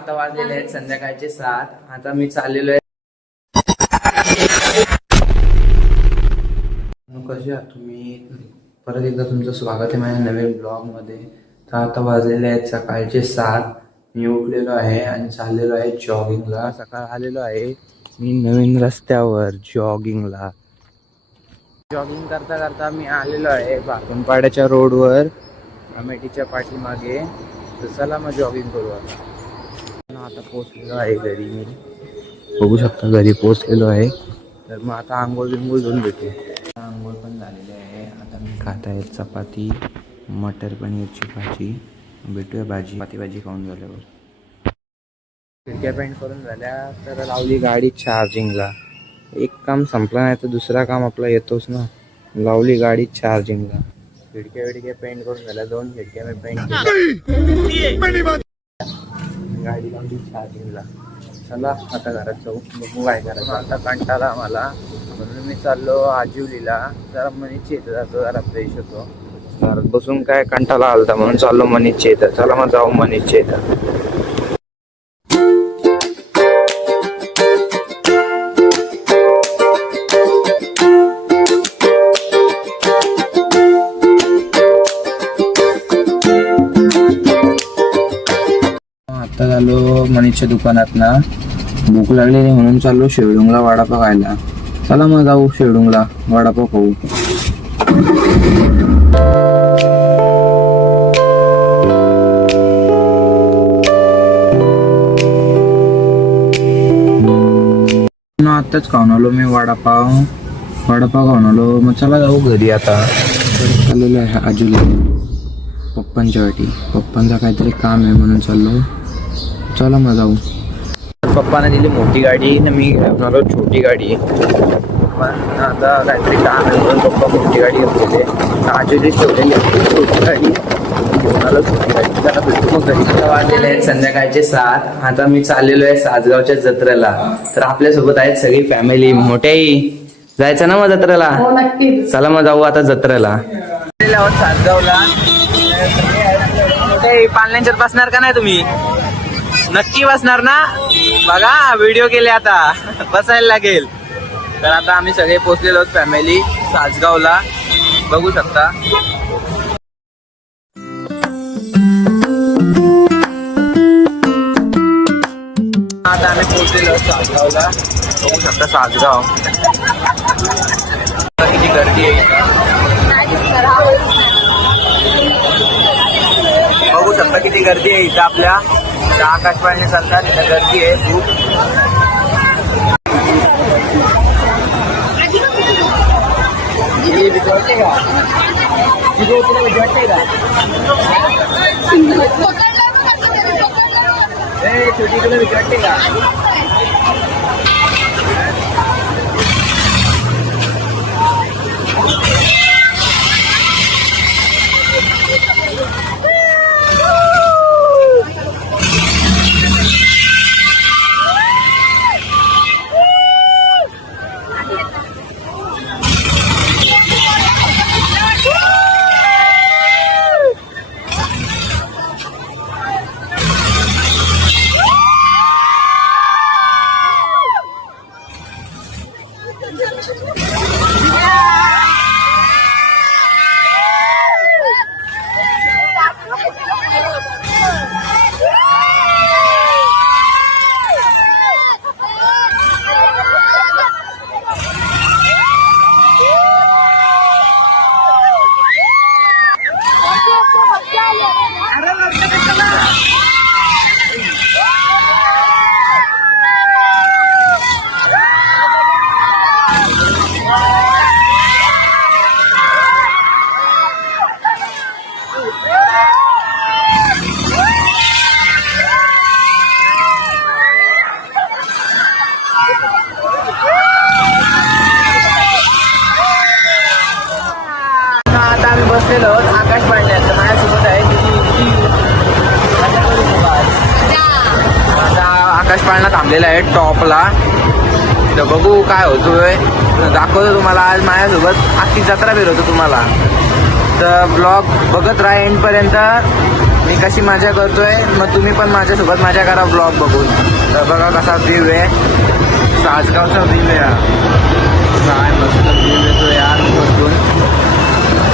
आता वाजलेले आहेत संध्याकाळचे 7. आता मी चाललेलो आहे. कसे आहात तुम्ही? परत एकदा तुमचं स्वागत आहे माझ्या नवीन ब्लॉग मध्ये. तर आता वाजलेले आहेत सकाळचे 7. मी उठलेलो आहे आणि चाललेलो आहे जॉगिंगला. सकाळ आलेलो आहे मी नवीन रस्त्यावर जॉगिंगला. जॉगिंग करता करता मी आलेलो आहे भाकणपाड्याच्या रोडवर अमेठीच्या पाठीमागे. तर चला मग जॉगिंग करू. आता पोहोचलेलो आहे घरी. मी बघू शकता घरी पोहोचलेलो आहे. तर मग आता आंघोळ बिंघोळ घेऊन भेटू. आंघोळ पण झालेली आहे. आता मी खात आहे चपाती मटर पनीरची भाजी. भेटूया भाजी खाऊन झाल्यावर. खिडक्या पेंट करून झाल्या तर लावली गाडी चार्जिंगला. एक काम संपलं नाही तर दुसरा काम आपला येतोच ना. लावली गाडी चार्जिंगला. खिडक्या पेंट करून झाल्या. 2 खिडक्या मी पेंट केल्या. गाडी लावली चार्जिंगला. चला आता घरात जाऊ. बघू काय करायचं. आता कंटाळा मला म्हणून मी चाललो आजिवलीला. जरा मनीची येतं जातो, जरा फ्रेश होतो. घरात बसून काय कंटाळा आलता म्हणून चाललो मनीची येतं. चला मग जाऊ मनीची येतं. आता झालो मनीच्या दुकानात ना. भूक लागलेली म्हणून चाललो शेवडुंगला वडापाव खायला. चला मग जाऊ शेवडुंगला वडापाव खाऊ. आताच खाऊन आलो मी वडापाव खाऊन आलो. मग चला जाऊ घरी. आता चाललेलो आहे आजूला पप्पांच्या वाटी. पप्पांचा काहीतरी काम आहे म्हणून चाललो. चला मग जाऊ. पप्पाने दिली मोठी गाडी ना मी घेऊन आलो छोटी गाडी. पण आता काहीतरी काम आहे म्हणून पप्पा मोठी गाडी घेऊन गेले. आजूची ठेवलेली छोटी गाडी घेऊन आलो छोटी गाडी. त्याला भेटू मग घरी. वाजलेले आहेत संध्याकाळचे 7. आता मी चाललेलो आहे सासगावच्या जत्रेला. तर आपल्यासोबत आहेत सगळी फॅमिली. मोठ्याही जायचं ना मग जत्रेला. चला मग जाऊ आता जत्रेला. सासगावला मोठ्याही पालण्यांच्यात बसणार का नाही तुम्ही? नक्की बसणार ना. बघा व्हिडिओ केले आता बसायला लागेल. तर आता आम्ही सगळे पोहोचलेलो आहोत फॅमिली सासगावला. बघू शकता. आता आम्ही पोहोचलेलो आहोत सासगावला. बघू शकता सासगाव किती गर्दी आहे. बघू शकता किती गर्दी आहे इथं. आपल्या आकाशवाणी चालतात इथं गर्दी आहे खूप. छोटी तुला विचारते का? आकाश पाडण्याचं माझ्यासोबत आहे. आता आकाश पाळणा थांबलेला आहे टॉपला. तर बघू काय होतोय. दाखवतो तुम्हाला आज माझ्यासोबत. अख्खी जत्रा फिरवतो तुम्हाला. तर ब्लॉग बघत राहा एंडपर्यंत. मी कशी मजा करतोय मग तुम्ही पण माझ्यासोबत मजा करा ब्लॉग बघून. तर बघा कसा व्ह्यू आहे, सासगावचा व्ह्यू आहे हा. काय मस्त व्ह्यू येतो यार वरतून.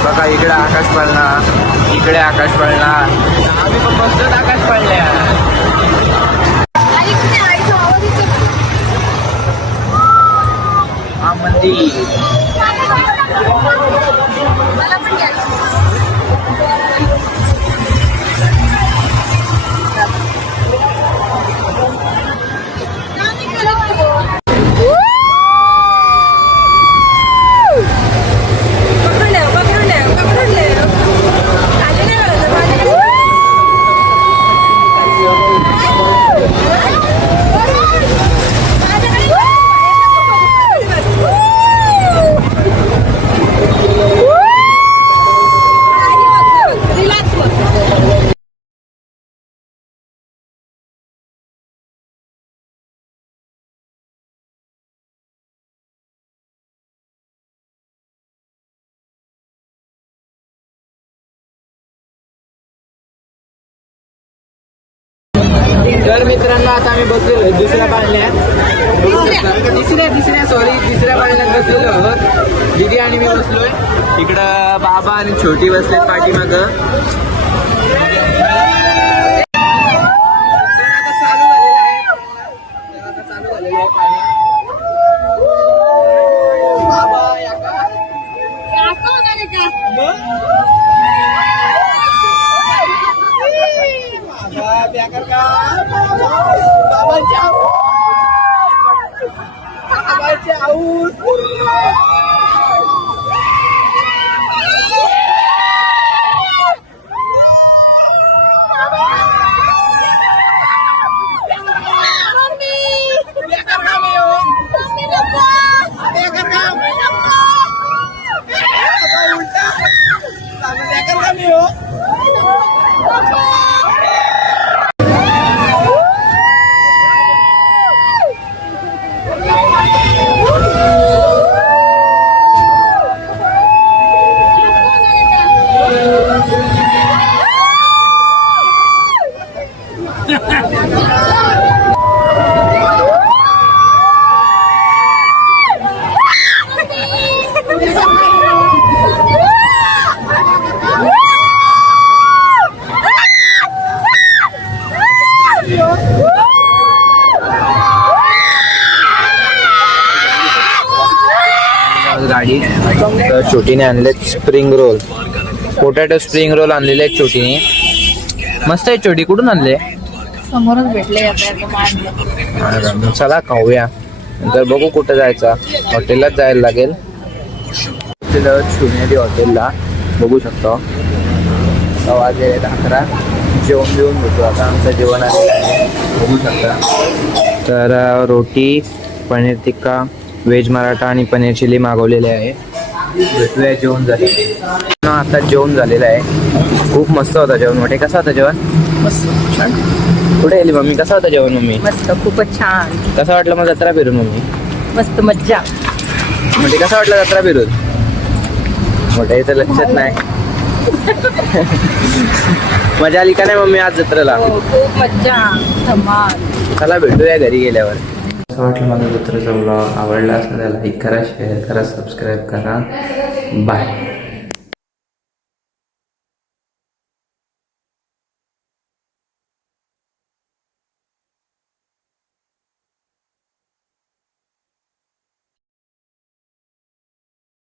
बघा इकडे आकाश पडला, इकडे आकाश पडला, आम्ही पण मस्त आकाश पडले. हा मंदिर तर मित्रांनो आता आम्ही बसलेलो दुसऱ्या पाळण्यात, तिसऱ्या पाळण्यात बसलेलो आहोत. दिदी आणि मी बसलोय इकडं, बाबा आणि छोटी बसले पाठीमाग. गाडी तर छोटीने आणले spring roll, potato spring roll आणलेले आहेत छोटीने. मस्त आहे छोटी. कुठून आणले? समोरच भेटले. चला खाऊया, नंतर बघू कुठं जायचं. हॉटेललाच जायला लागेल. शिवनेरी हॉटेलला बघू शकतो. वाजले 11. जेवण घेऊन घेतो आता. आमचं जेवण आलेलं आहे बघू शकता. तर रोटी, पनीर टिक्का, व्हेज मराठा आणि पनीर चिली मागवलेले आहे. भेटूया जेवण झाले. आता जेवण झालेलं आहे. खूप मस्त होता जेवण. मोठे कसं होतं जेवण? मस्त छान. कुठे गेली मम्मी? कसं होतं जेवण मम्मी? मस्त, खूपच छान. कसं वाटलं मग जत्रा फिरून मम्मी? मस्त मज्जा. म्हणजे कसं वाटलं जत्रा फिरून? मोठ्या इथं लक्षात नाही. मजा आली का नाही मम्मी आज जत्रेला? खूप मज्जा, धमाल. चला भेटूया घरी गेल्यावर. असं वाटलं माझा जत्रेचा ब्लॉग आवडला असेल तर लाईक करा, शेअर करा, सबस्क्राईब करा. बाय.